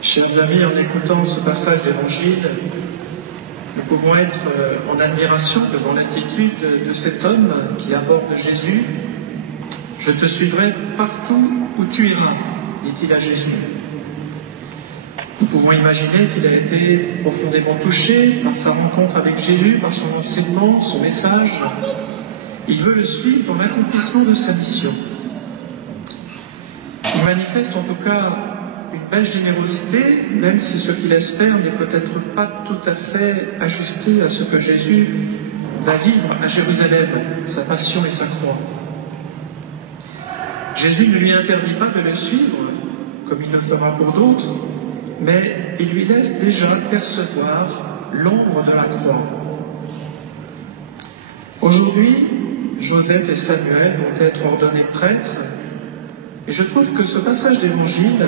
Chers amis, en écoutant ce passage d'Évangile, nous pouvons être en admiration devant l'attitude de cet homme qui aborde Jésus. « Je te suivrai partout où tu iras », dit-il à Jésus. Nous pouvons imaginer qu'il a été profondément touché par sa rencontre avec Jésus, par son enseignement, son message. Il veut le suivre dans l'accomplissement de sa mission. Il manifeste en tout cas une belle générosité, même si ce qu'il espère n'est peut-être pas tout à fait ajusté à ce que Jésus va vivre à Jérusalem, sa passion et sa croix. Jésus ne lui interdit pas de le suivre, comme il le fera pour d'autres, mais il lui laisse déjà percevoir l'ombre de la croix. Aujourd'hui, Joseph et Samuel vont être ordonnés prêtres, et je trouve que ce passage d'Évangile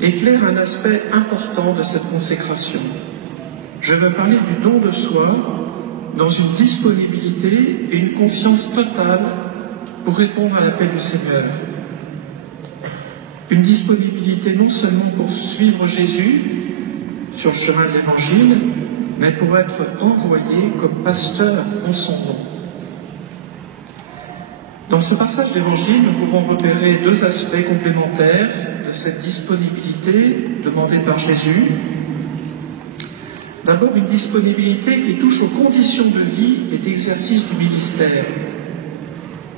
éclaire un aspect important de cette consécration. Je veux parler du don de soi dans une disponibilité et une confiance totale pour répondre à l'appel du Seigneur. Une disponibilité non seulement pour suivre Jésus sur le chemin de l'Évangile, mais pour être envoyé comme pasteur en son nom. Dans ce passage d'Évangile, nous pouvons repérer deux aspects complémentaires de cette disponibilité demandée par Jésus. D'abord, une disponibilité qui touche aux conditions de vie et d'exercice du ministère.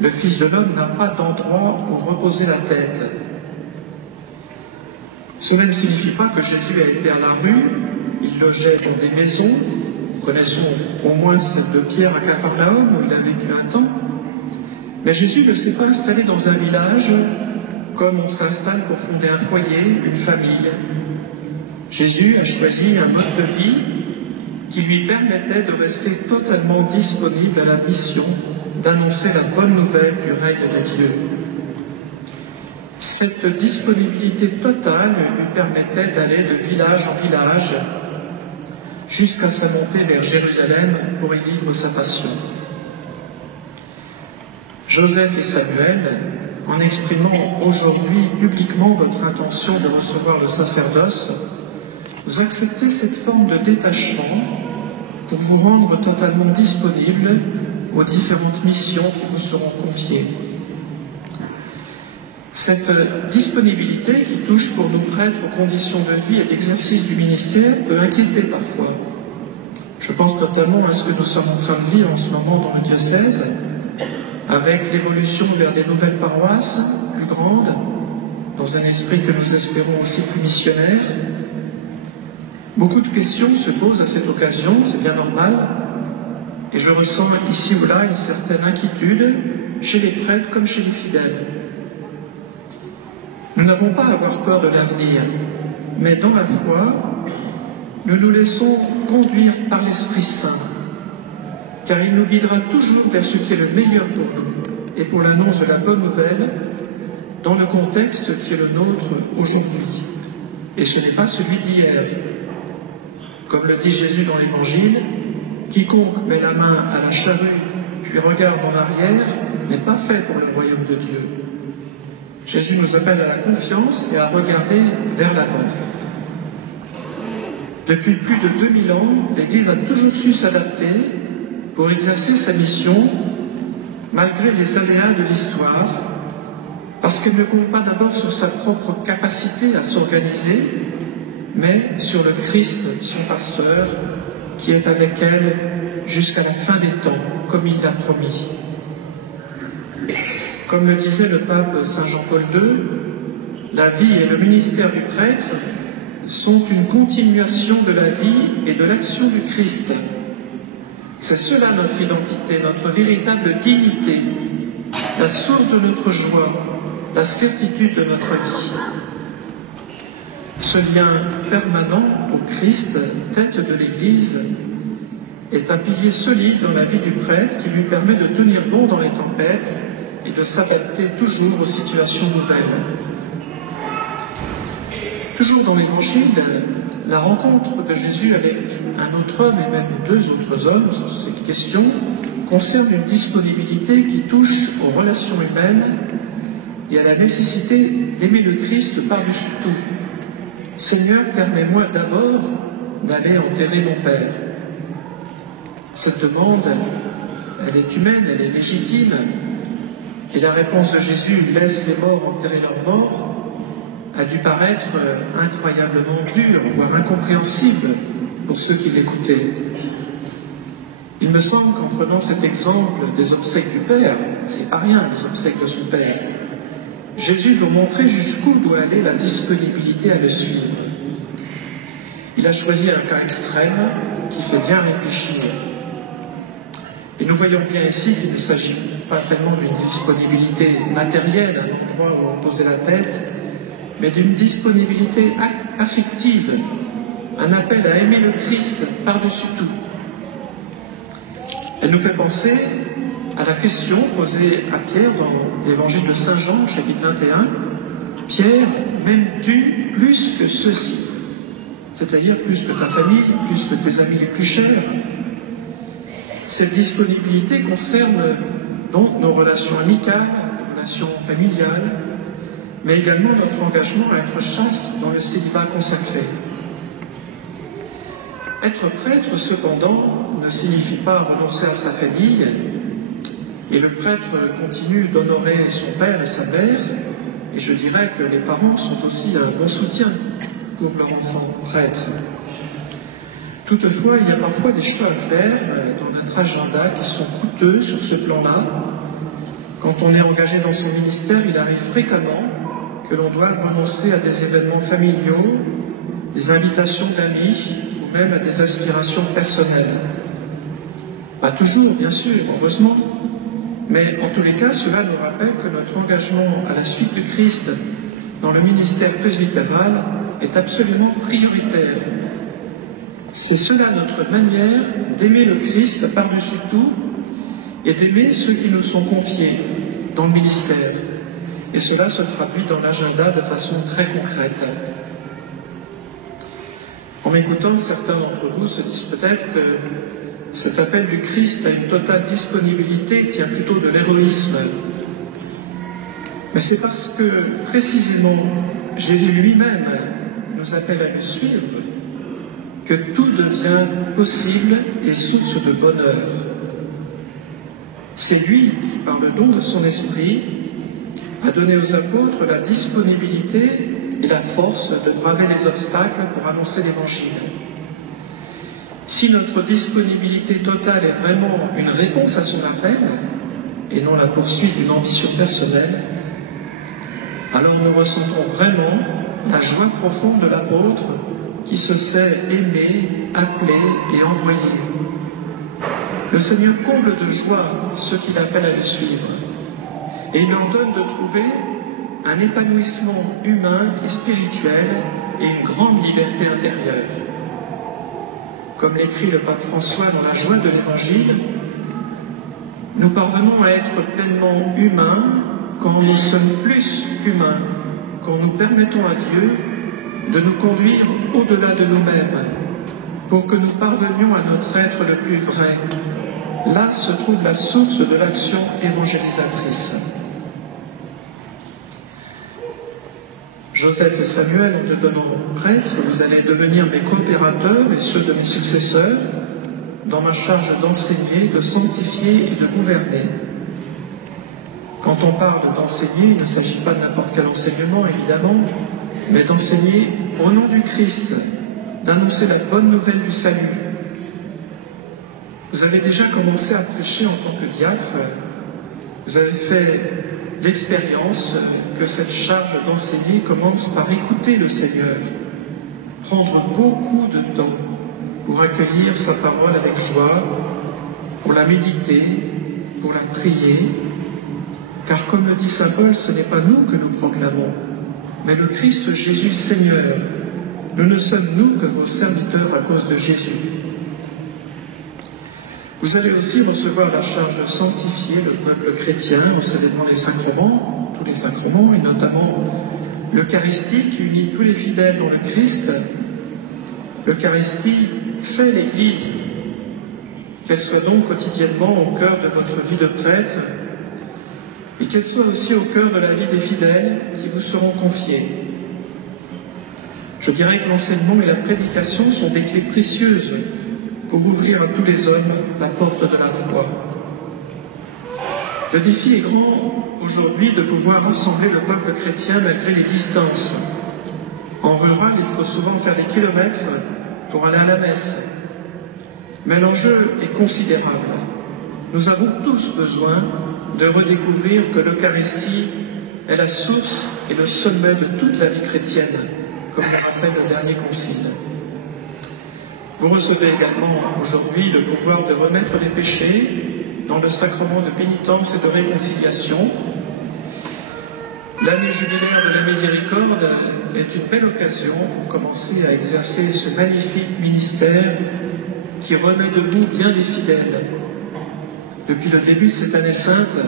Le Fils de l'homme n'a pas d'endroit où reposer la tête. Cela ne signifie pas que Jésus a été à la rue, il logeait dans des maisons. Nous connaissons au moins celle de Pierre à Capharnaüm, où il a vécu un temps. Mais Jésus ne s'est pas installé dans un village comme on s'installe pour fonder un foyer, une famille. Jésus a choisi un mode de vie qui lui permettait de rester totalement disponible à la mission d'annoncer la bonne nouvelle du règne de Dieu. Cette disponibilité totale lui permettait d'aller de village en village jusqu'à sa montée vers Jérusalem pour y vivre sa passion. Joseph et Samuel, en exprimant aujourd'hui publiquement votre intention de recevoir le sacerdoce, vous acceptez cette forme de détachement pour vous rendre totalement disponible aux différentes missions qui vous seront confiées. Cette disponibilité qui touche pour nous prêtres aux conditions de vie et d'exercice du ministère peut inquiéter parfois. Je pense notamment à ce que nous sommes en train de vivre en ce moment dans le diocèse, avec l'évolution vers des nouvelles paroisses plus grandes, dans un esprit que nous espérons aussi plus missionnaire. Beaucoup de questions se posent à cette occasion, c'est bien normal, et je ressens ici ou là une certaine inquiétude chez les prêtres comme chez les fidèles. Nous n'avons pas à avoir peur de l'avenir, mais dans la foi, nous nous laissons conduire par l'Esprit Saint, car il nous guidera toujours vers ce qui est le meilleur pour nous et pour l'annonce de la bonne nouvelle dans le contexte qui est le nôtre aujourd'hui. Et ce n'est pas celui d'hier. Comme le dit Jésus dans l'Évangile, quiconque met la main à la charrue puis regarde en arrière n'est pas fait pour le royaume de Dieu. Jésus nous appelle à la confiance et à regarder vers l'avant. Depuis plus de 2000 ans, l'Église a toujours su s'adapter pour exercer sa mission malgré les aléas de l'histoire, parce qu'elle ne compte pas d'abord sur sa propre capacité à s'organiser, mais sur le Christ, son pasteur, qui est avec elle jusqu'à la fin des temps, comme il l'a promis. Comme le disait le pape Saint Jean-Paul II, la vie et le ministère du prêtre sont une continuation de la vie et de l'action du Christ. C'est cela notre identité, notre véritable dignité, la source de notre joie, la certitude de notre vie. Ce lien permanent au Christ, tête de l'Église, est un pilier solide dans la vie du prêtre qui lui permet de tenir bon dans les tempêtes et de s'adapter toujours aux situations nouvelles. Toujours dans l'Évangile, la rencontre de Jésus avec un autre homme et même deux autres hommes sur cette question concerne une disponibilité qui touche aux relations humaines et à la nécessité d'aimer le Christ par-dessus tout. Seigneur, permets-moi d'abord d'aller enterrer mon père. Cette demande, elle est humaine, elle est légitime. Et la réponse de Jésus, laisse les morts enterrer leurs morts, a dû paraître incroyablement dure, voire incompréhensible pour ceux qui l'écoutaient. Il me semble qu'en prenant cet exemple des obsèques du Père, c'est pas rien les obsèques de son Père, Jésus doit montrer jusqu'où doit aller la disponibilité à le suivre. Il a choisi un cas extrême qui fait bien réfléchir. Et nous voyons bien ici qu'il ne s'agit pas tellement d'une disponibilité matérielle, un endroit où on posait la tête, mais d'une disponibilité affective, un appel à aimer le Christ par-dessus tout. Elle nous fait penser à la question posée à Pierre dans l'évangile de Saint Jean, chapitre 21. « Pierre, m'aimes-tu plus que ceux-ci » c'est-à-dire plus que ta famille, plus que tes amis les plus chers. Cette disponibilité concerne donc nos relations amicales, nos relations familiales, mais également notre engagement à être chaste dans le célibat consacré. Être prêtre, cependant, ne signifie pas renoncer à sa famille, et le prêtre continue d'honorer son père et sa mère, et je dirais que les parents sont aussi un bon soutien pour leur enfant prêtre. Toutefois, il y a parfois des choix à faire dans notre agenda qui sont coûteux sur ce plan-là. Quand on est engagé dans son ministère, il arrive fréquemment que l'on doit renoncer à des événements familiaux, des invitations d'amis ou même à des aspirations personnelles. Pas toujours, bien sûr, heureusement, mais en tous les cas, cela nous rappelle que notre engagement à la suite de Christ dans le ministère presbytéral est absolument prioritaire. C'est cela notre manière d'aimer le Christ par-dessus tout et d'aimer ceux qui nous sont confiés dans le ministère. Et cela se traduit dans l'agenda de façon très concrète. En m'écoutant, certains d'entre vous se disent peut-être que cet appel du Christ à une totale disponibilité tient plutôt de l'héroïsme. Mais c'est parce que, précisément, Jésus lui-même nous appelle à le suivre que tout devient possible et source de bonheur. C'est lui qui, par le don de son esprit, a donné aux apôtres la disponibilité et la force de braver les obstacles pour annoncer l'Évangile. Si notre disponibilité totale est vraiment une réponse à son appel, et non la poursuite d'une ambition personnelle, alors nous ressentons vraiment la joie profonde de l'apôtre qui se sait aimer, appelé et envoyé. Le Seigneur comble de joie ceux qui l'appellent à le suivre, et il leur donne de trouver un épanouissement humain et spirituel et une grande liberté intérieure. Comme l'écrit le pape François dans la joie de l'Évangile, nous parvenons à être pleinement humains quand nous sommes plus qu'humains, quand nous permettons à Dieu de nous conduire au-delà de nous-mêmes, pour que nous parvenions à notre être le plus vrai. Là se trouve la source de l'action évangélisatrice. Joseph et Samuel, en devenant prêtres, vous allez devenir mes coopérateurs et ceux de mes successeurs, dans ma charge d'enseigner, de sanctifier et de gouverner. Quand on parle d'enseigner, il ne s'agit pas de n'importe quel enseignement, évidemment, mais d'enseigner au nom du Christ, d'annoncer la bonne nouvelle du salut. Vous avez déjà commencé à prêcher en tant que diacre, vous avez fait l'expérience que cette charge d'enseigner commence par écouter le Seigneur, prendre beaucoup de temps pour accueillir sa parole avec joie, pour la méditer, pour la prier, car comme le dit saint Paul, ce n'est pas nous que nous proclamons, mais le Christ Jésus Seigneur. Nous ne sommes nous que vos serviteurs à cause de Jésus. Vous allez aussi recevoir la charge de sanctifier le peuple chrétien en célébrant les sacrements, tous les sacrements, et notamment l'Eucharistie qui unit tous les fidèles dans le Christ. L'Eucharistie fait l'Église, qu'elle soit donc quotidiennement au cœur de votre vie de prêtre, et qu'elle soit aussi au cœur de la vie des fidèles qui vous seront confiés. Je dirais que l'enseignement et la prédication sont des clés précieuses pour ouvrir à tous les hommes la porte de la foi. Le défi est grand aujourd'hui de pouvoir rassembler le peuple chrétien malgré les distances. En rural, il faut souvent faire des kilomètres pour aller à la messe. Mais l'enjeu est considérable. Nous avons tous besoin de redécouvrir que l'Eucharistie est la source et le sommet de toute la vie chrétienne, comme le rappelle le dernier concile. Vous recevez également aujourd'hui le pouvoir de remettre les péchés dans le sacrement de pénitence et de réconciliation. L'année jubilaire de la miséricorde est une belle occasion pour commencer à exercer ce magnifique ministère qui remet debout bien des fidèles. Depuis le début de cette année sainte,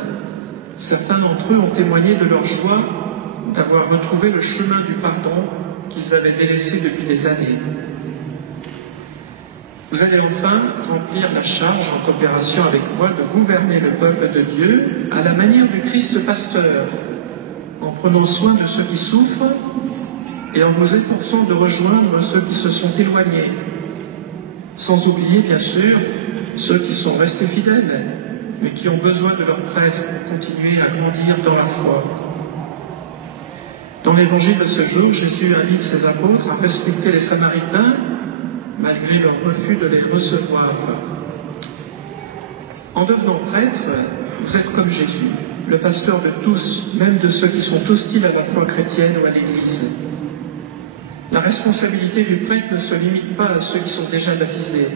certains d'entre eux ont témoigné de leur joie d'avoir retrouvé le chemin du pardon qu'ils avaient délaissé depuis des années. Vous allez enfin remplir la charge en coopération avec moi de gouverner le peuple de Dieu à la manière du Christ pasteur, en prenant soin de ceux qui souffrent et en vous efforçant de rejoindre ceux qui se sont éloignés, sans oublier bien sûr ceux qui sont restés fidèles, mais qui ont besoin de leur prêtre pour continuer à grandir dans la foi. Dans l'évangile de ce jour, Jésus invite ses apôtres à respecter les Samaritains, malgré leur refus de les recevoir. En devenant prêtre, vous êtes comme Jésus, le pasteur de tous, même de ceux qui sont hostiles à la foi chrétienne ou à l'Église. La responsabilité du prêtre ne se limite pas à ceux qui sont déjà baptisés,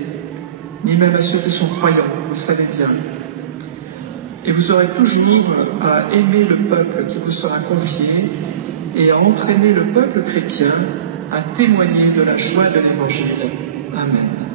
ni même à ceux qui sont croyants, vous le savez bien. Et vous aurez toujours à aimer le peuple qui vous sera confié et à entraîner le peuple chrétien à témoigner de la joie de l'Évangile. Amen.